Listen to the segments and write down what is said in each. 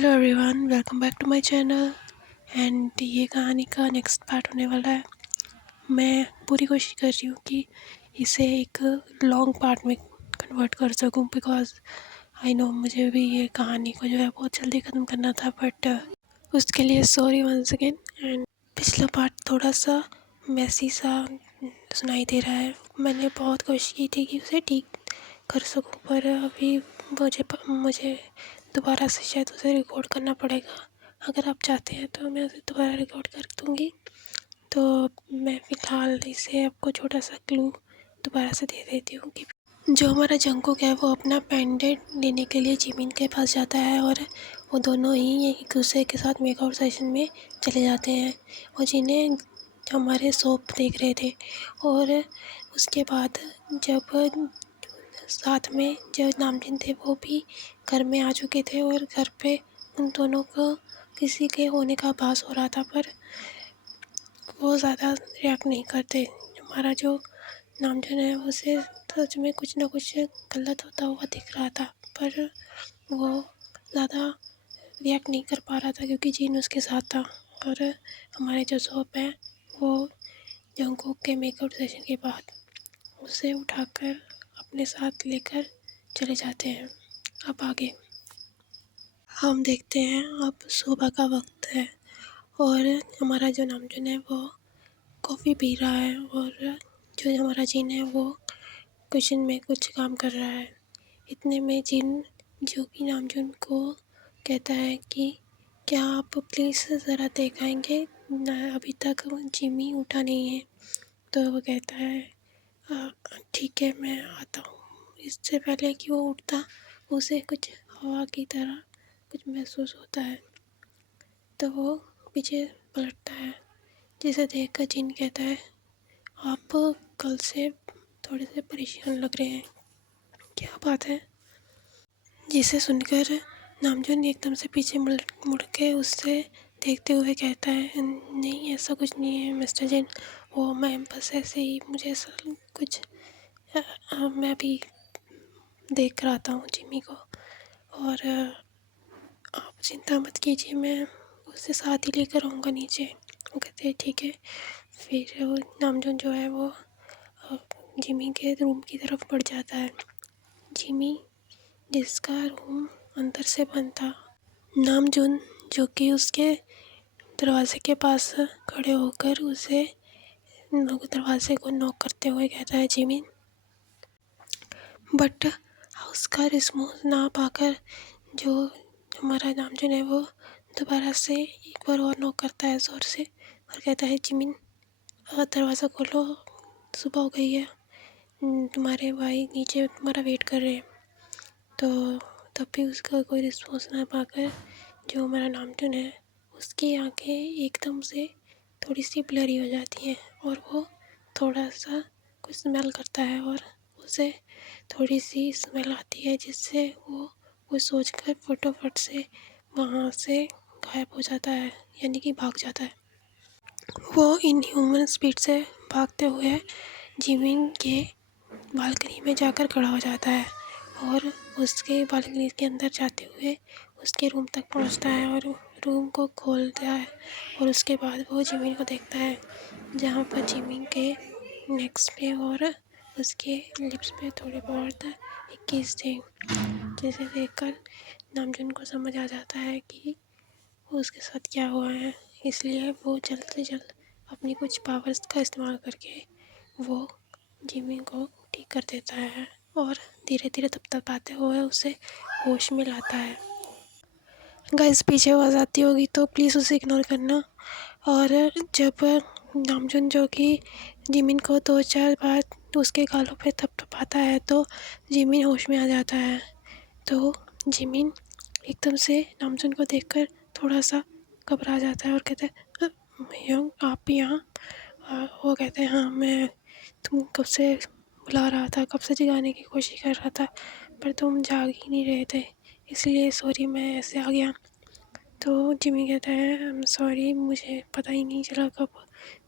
Hello everyone, welcome back to my channel. And ये कहानी का नेक्स्ट पार्ट होने वाला है। मैं पूरी कोशिश कर रही हूँ कि इसे एक लॉन्ग पार्ट में कन्वर्ट कर सकूँ, बिकॉज आई नो मुझे भी ये कहानी को जो है बहुत जल्दी ख़त्म करना था, बट उसके लिए सॉरी वंस अगेन। एंड पिछला पार्ट थोड़ा सा मैसी सा सुनाई दे रहा है। मैंने बहुत कोशिश की थी कि उसे ठीक कर सकूँ, पर अभी मुझे दोबारा से शायद उसे रिकॉर्ड करना पड़ेगा। अगर आप चाहते हैं तो मैं उसे दोबारा रिकॉर्ड कर दूँगी। तो मैं फ़िलहाल इसे आपको छोटा सा क्लू दोबारा से दे देती हूँ कि जो हमारा जंगकुक है वो अपना पेंडेंट लेने के लिए जिमिन के पास जाता है, और वो दोनों ही एक दूसरे के साथ मेकआउट सेशन में चले जाते हैं, और जिन्हें हमारे सोप देख रहे थे। और उसके बाद जब साथ में जो नामजिन थे वो भी घर में आ चुके थे, और घर पे उन दोनों को किसी के होने का आभास हो रहा था, पर वो ज़्यादा रिएक्ट नहीं करते। हमारा जो नामजिन है उसे सच में कुछ ना कुछ गलत होता हुआ दिख रहा था, पर वो ज़्यादा रिएक्ट नहीं कर पा रहा था क्योंकि जीन उसके साथ था। और हमारे जो सोप हैं वो जंगकुक के मेकआउट सेशन के बाद उसे उठाकर अपने साथ लेकर चले जाते हैं। अब आगे हम देखते हैं, अब सुबह का वक्त है और हमारा जो नामजुन है वो कॉफ़ी पी रहा है, और जो हमारा जिन है वो किचन में कुछ काम कर रहा है। इतने में जिन जो कि नामजुन को कहता है कि क्या आप प्लीज़ ज़रा देख आएंगे ना, अभी तक जिमी उठा नहीं है। तो वो कहता है ठीक है, मैं आता हूँ। इससे पहले कि वो उठता उसे कुछ हवा की तरह कुछ महसूस होता है, तो वो पीछे पलटता है, जिसे देखकर जिन कहता है आप कल से थोड़े से परेशान लग रहे हैं, क्या बात है। जिसे सुनकर नामजुन एकदम से पीछे मुड़ के उससे देखते हुए कहता है नहीं, ऐसा कुछ नहीं है मिस्टर जिन, वो मैं बस ऐसे ही मुझे ऐसा कुछ मैं भी देख रहा था हूँ जिमी को, और आप चिंता मत कीजिए, मैं उसे साथ ही लेकर आऊँगा नीचे। वो कहते हैं ठीक है। फिर वो नामजुन जो है वो जिमी के रूम की तरफ बढ़ जाता है। जिमी जिसका रूम अंदर से बंद था। नामजुन जो कि उसके दरवाजे के पास खड़े होकर उसे दरवाजे को नॉक करते हुए कहता है जिमी, बट उसका रिस्पॉन्स ना पाकर जो हमारा नामजुन है वो दोबारा से एक बार और नॉक करता है ज़ोर से, और कहता है जिमिन दरवाज़ा खोलो, सुबह हो गई है, तुम्हारे भाई नीचे तुम्हारा वेट कर रहे हैं। तो तब भी उसका कोई रिस्पॉन्स ना पाकर जो हमारा नामजुन है उसकी आंखें एकदम से थोड़ी सी ब्लरी हो जाती हैं, और वो थोड़ा सा कुछ स्मेल करता है, और उसे थोड़ी सी स्मेल आती है, जिससे वो सोचकर फटाफट से वहाँ से गायब हो जाता है, यानी कि भाग जाता है। वो इन ह्यूमन स्पीड से भागते हुए जिमिन के बालकनी में जाकर खड़ा हो जाता है, और उसके बालकनी के अंदर जाते हुए उसके रूम तक पहुंचता है और रूम को खोलता है, और उसके बाद वो जिमिन को देखता है, जहाँ पर जिमिन के नेक्स पे और उसके लिप्स पे थोड़े बहुत किस थे, जिसे देखकर नामजुन को समझ आ जाता है कि उसके साथ क्या हुआ है। इसलिए वो जल्द से जल्द अपनी कुछ पावर्स का इस्तेमाल करके वो जिमी को ठीक कर देता है, और धीरे धीरे तपतपाते हुए उसे होश में लाता है। गाइस पीछे आवाज़ आती होगी तो प्लीज़ उसे इग्नोर करना। और जब नामजुन जो कि जिमिन को 2-4 बार उसके गालों पे थपथपाता है तो जिमिन होश में आ जाता है। तो जिमिन एकदम से नामजुन को देखकर थोड़ा सा घबरा जाता है और कहता है यंग आप भी यहाँ। वो कहते हैं हाँ, मैं तुम कब से बुला रहा था, कब से जगाने की कोशिश कर रहा था, पर तुम जाग ही नहीं रहे थे, इसलिए सॉरी मैं ऐसे आ गया। तो जिमी कहता है आई एम सॉरी, मुझे पता ही नहीं चला कब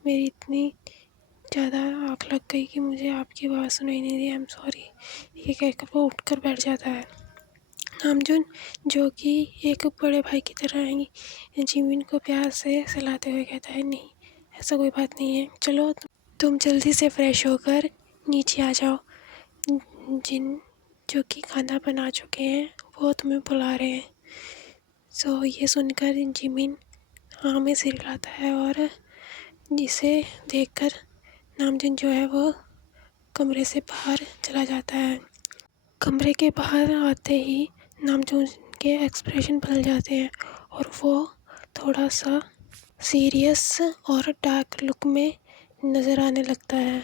मेरी इतनी ज़्यादा आँख लग गई कि मुझे आपकी आवाज़ सुनाई नहीं दी, आई एम सॉरी। ये कहकर वो उठकर बैठ जाता है। नामजुन, जो कि एक बड़े भाई की तरह है, जिमिन को प्यार से सहलाते हुए कहता है, नहीं ऐसा कोई बात नहीं है, चलो तुम जल्दी से फ्रेश होकर नीचे आ जाओ। जिन जो कि खाना बना चुके हैं वो तुम्हें बुला रहे हैं। ये सुनकर जिमिन हाँ में सिर हिलाता है और जिसे देखकर नामजुन जो है वो कमरे से बाहर चला जाता है। कमरे के बाहर आते ही नामजुन के एक्सप्रेशन बदल जाते हैं और वो थोड़ा सा सीरियस और डार्क लुक में नज़र आने लगता है।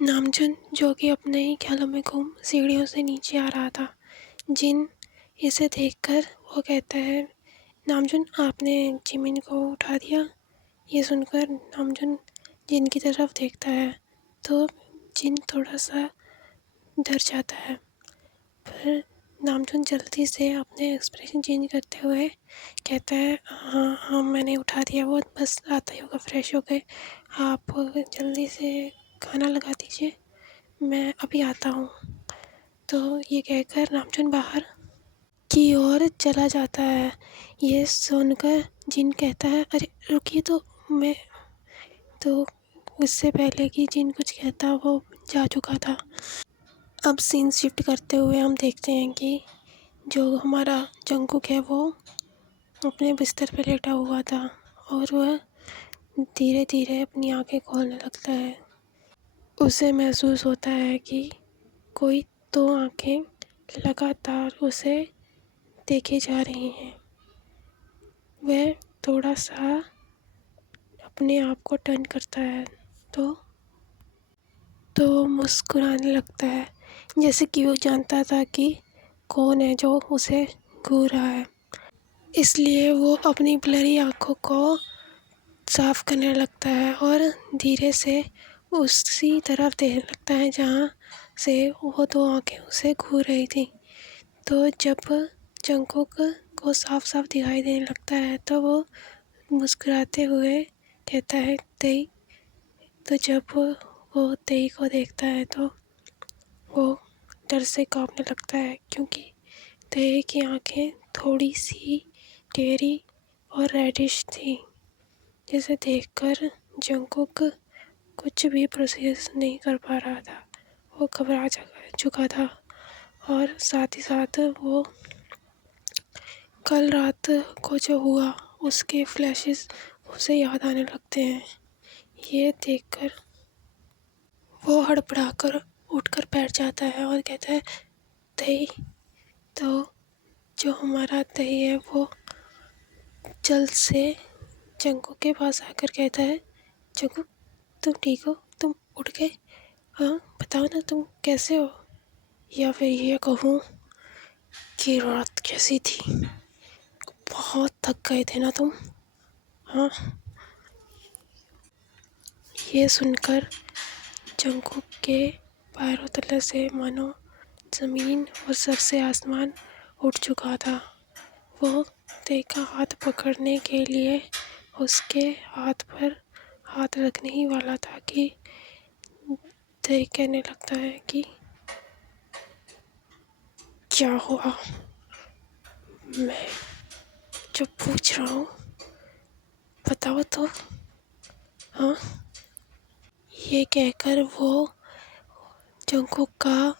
नामजुन जो कि अपने ही ख्यालों में घूम सीढ़ियों से नीचे आ रहा था। जिन इसे देखकर वो कहता है, नामजुन आपने जिमिन को उठा दिया। ये सुनकर नामजुन जिन की तरफ देखता है तो जिन थोड़ा सा डर जाता है, पर नामजुन जल्दी से अपने एक्सप्रेशन चेंज करते हुए कहता है, हाँ हाँ मैंने उठा दिया, वो बस आता ही होगा फ्रेश होके, आप जल्दी से खाना लगा दीजिए, मैं अभी आता हूँ। तो ये कहकर नामजुन बाहर की ओर चला जाता है। ये सुनकर जिन कहता है, अरे रुकिए, तो मैं तो उससे पहले कि जिन कुछ कहता वो जा चुका था। अब सीन शिफ्ट करते हुए हम देखते हैं कि जो हमारा जंगकुक है वो अपने बिस्तर पे लेटा हुआ था और वह धीरे धीरे अपनी आंखें खोलने लगता है। उसे महसूस होता है कि कोई दो आंखें लगातार उसे देखे जा रही हैं। वह थोड़ा सा अपने आप को टर्न करता है तो मुस्कुराने लगता है, जैसे कि वो जानता था कि कौन है जो उसे घूर रहा है। इसलिए वो अपनी ब्लरी आँखों को साफ करने लगता है और धीरे से उसी तरफ देखने लगता है जहाँ से वो दो आँखें उसे घूर रही थी। तो जब जंगकुक को साफ साफ दिखाई देने लगता है तो वो मुस्कुराते हुए कहता है, तेई। तो जब वो तेई को देखता है तो वो डर से कांपने लगता है, क्योंकि तेई की आंखें थोड़ी सी टेढ़ी और रेडिश थी, जिसे देखकर जंगकुक कुछ भी प्रोसेस नहीं कर पा रहा था। वो घबरा चुका था और साथ ही साथ वो कल रात को जो हुआ उसके फ्लैशेस उसे याद आने लगते हैं। ये देखकर वो हड़बड़ाकर उठकर बैठ जाता है और कहता है, दही। तो जो हमारा दही है वो जल्द से जंगू के पास आकर कहता है, जंगू तुम ठीक हो, तुम उठ गए, हाँ बताओ ना तुम कैसे हो, या फिर ये कहूँ कि रात कैसी थी, बहुत थक गए थे ना तुम, हाँ। ये सुनकर जंगकुक के पैरों तले से मानो ज़मीन और सर से आसमान उठ चुका था। वो तेई का हाथ पकड़ने के लिए उसके हाथ पर हाथ रखने ही वाला था कि तेई कहने लगता है कि क्या हुआ, मैं जो पूछ रहा हूँ बताओ तो, हाँ। ये कहकर वो जंगकुक का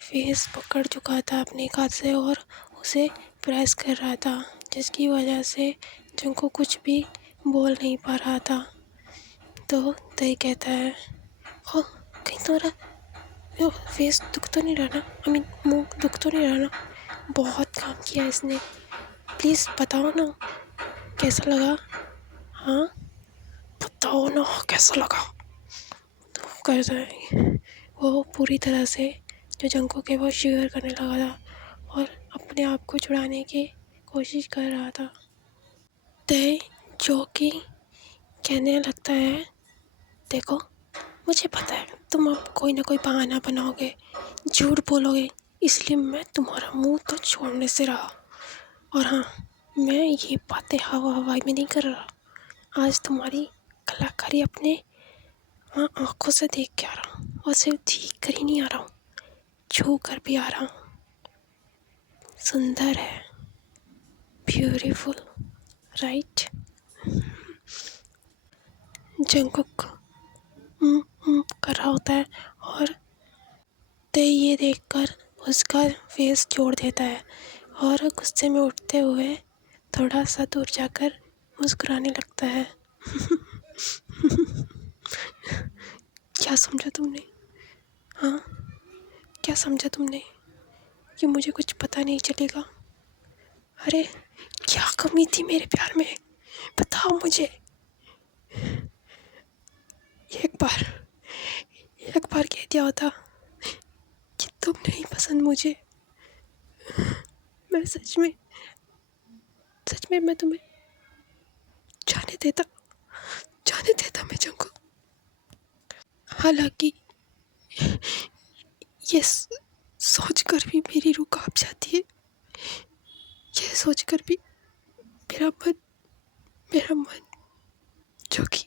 फेस पकड़ चुका था अपने हाथ से और उसे प्रेस कर रहा था, जिसकी वजह से जंगकुक कुछ भी बोल नहीं पा रहा था। तो तेई कहता है, ओ कहीं तो फेस दुख तो नहीं रहा ना, आई मीन मुँह दुख तो नहीं रहा ना, बहुत काम किया इसने, प्लीज़ बताओ ना कैसा लगा, हाँ बताओ ना कैसा लगा। तो कहता है, वो पूरी तरह से जो जंगकुक है वो शिवर करने लगा था और अपने आप को छुड़ाने की कोशिश कर रहा था। ते जो कि कहने लगता है, देखो मुझे पता है तुम अब कोई ना कोई बहाना बनाओगे, झूठ बोलोगे, इसलिए मैं तुम्हारा मुंह तो छोड़ने से रहा। और हाँ, मैं ये बातें हवा हवाई में नहीं कर रहा, आज तुम्हारी कलाकारी अपने आँखों से देख के आ रहा हूँ और सिर्फ देख कर ही नहीं आ रहा हूँ, छू कर भी आ रहा हूँ। सुंदर है, ब्यूटीफुल, राइट। जंगकुक कर रहा होता है और ते ये देखकर उसका फेस जोड़ देता है और गुस्से में उठते हुए थोड़ा सा दूर जाकर मुस्कुराने लगता है। क्या समझा तुमने? हाँ, क्या समझा तुमने कि मुझे कुछ पता नहीं चलेगा? अरे क्या कमी थी मेरे प्यार में, बताओ मुझे। एक बार एक बार कह दिया होता कि तुम नहीं पसंद मुझे, मैं सच में मैं तुम्हें जाने देता मैं जंगल। हालांकि ये सोचकर भी मेरी रूह कांप जाती है, ये सोचकर भी मेरा मन जो कि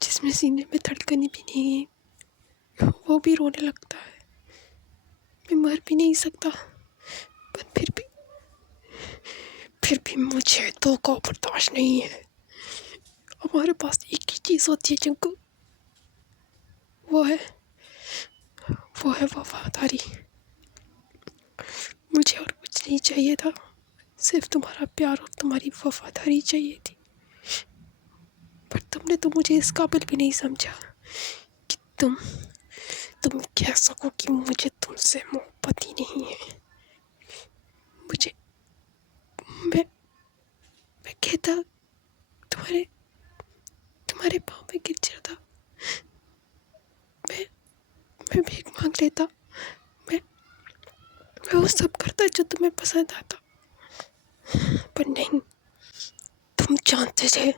जिसमें सीने में धड़कने भी नहीं है वो भी रोने लगता है। मैं मर भी नहीं सकता, पर फिर भी मुझे तो को बर्दाश्त नहीं है। हमारे पास एक ही चीज़ होती है जिनको, वो है वफादारी। मुझे और कुछ नहीं चाहिए था, सिर्फ तुम्हारा प्यार और तुम्हारी वफादारी चाहिए थी। पर तुमने तो मुझे इस काबिल भी नहीं समझा कि तुम कह सको कि मुझे तुमसे मोहब्बत ही नहीं है। मुझे मैं कहता तुम्हारे पाँव में गिर जाता, मैं भीख मांग लेता, मैं वो सब करता जो तुम्हें पसंद आता। पर नहीं, तुम जानते थे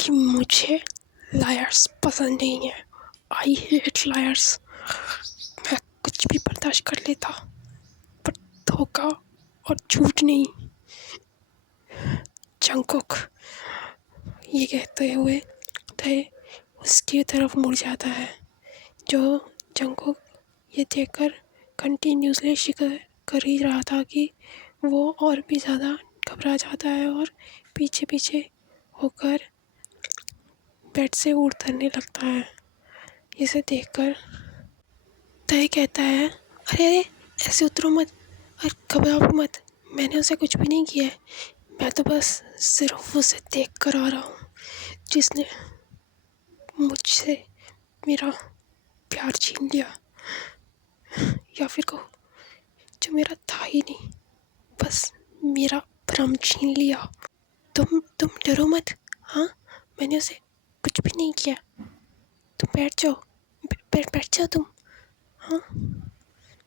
कि मुझे लायर्स पसंद नहीं है। I hate lawyers. मैं कुछ भी बर्दाश्त कर लेता, पर धोखा और झूठ नहीं। जंगकुक ये कहते हुए ते उसकी तरफ मुड़ जाता है। जो जंगकुक ये देखकर कंटिन्यूसली शिकार कर ही रहा था कि वो और भी ज़्यादा घबरा जाता है और पीछे पीछे होकर बेड से उतरने लगता है। इसे देखकर तय कहता है, अरे अरे ऐसे उतरो मत और घबराओ मत, मैंने उसे कुछ भी नहीं किया है। मैं तो बस सिर्फ उसे देख कर आ रहा हूँ जिसने मुझसे मेरा प्यार छीन लिया, या फिर कहो जो मेरा था ही नहीं, बस मेरा भ्रम छीन लिया। तुम डरो मत। हाँ, मैंने उसे कुछ भी नहीं किया। तुम बैठ जाओ, बैठ जाओ तुम। हाँ,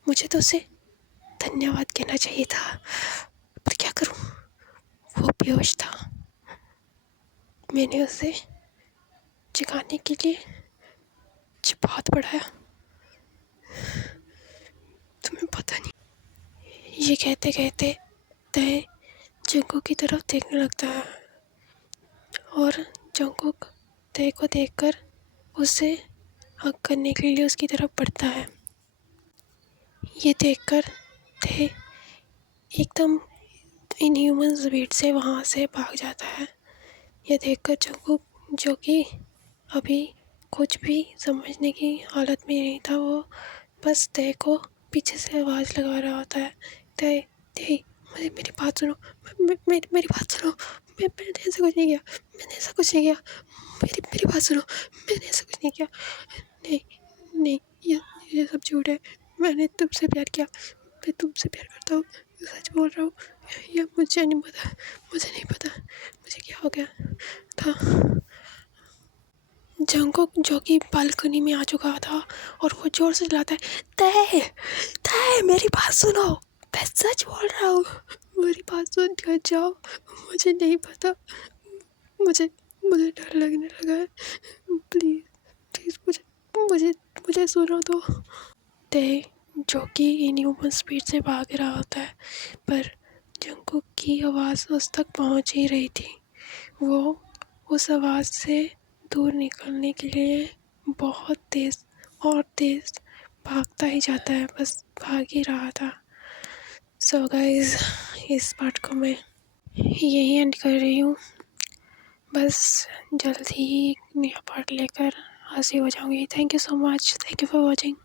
मुझे तो उसे धन्यवाद कहना चाहिए था, पर क्या करूँ, वो बेहोश था। मैंने उसे जगाने के लिए जब हाथ बढ़ाया, तुम्हें पता नहीं। ये कहते कहते तय जंगकुक की तरफ देखने लगता है और जंगकुक तय को देखकर उसे हग करने के लिए उसकी तरफ बढ़ता है। ये देखकर तय एकदम इनह्यूमन स्पीड से वहाँ से भाग जाता है। ये देखकर जंगकुक, जो कि अभी कुछ भी समझने की हालत में नहीं था, वो बस तय को पीछे से आवाज़ लगा रहा होता है, तय तय मेरी बात सुनो, मेरी बात सुनो, मैंने ऐसा कुछ नहीं किया, मैंने ऐसा कुछ नहीं किया, मेरी बात सुनो, मैंने ऐसा कुछ नहीं किया। नहीं नहीं, ये सब झूठ है, मैंने तुमसे प्यार किया, मैं तुमसे प्यार करता हूँ, सच बोल रहा हूँ। ये मुझे नहीं पता मुझे क्या हो गया था। जंगकुक जो कि बालकनी में आ चुका था और वो जोर से चिल्लाता है, तय तय मेरी बात सुनो, मैं सच बोल रहा हूँ, मेरी बात सुन कर जाओ, मुझे नहीं पता, मुझे डर लगने लगा है, प्लीज़ प्लीज़ मुझे सुनो तो। तय जो कि इनह्यूमन स्पीड से भाग रहा होता है, पर जंगकुक की आवाज़ उस तक पहुँच ही रही थी। वो उस आवाज़ से दूर निकलने के लिए बहुत तेज़ भागता ही जाता है, बस भाग ही रहा था। सो गाइस, इस पार्ट को मैं यही एंड कर रही हूँ। बस जल्द ही नया पार्ट लेकर हाजिर हो जाऊँगी। Thank you so much, thank you for watching.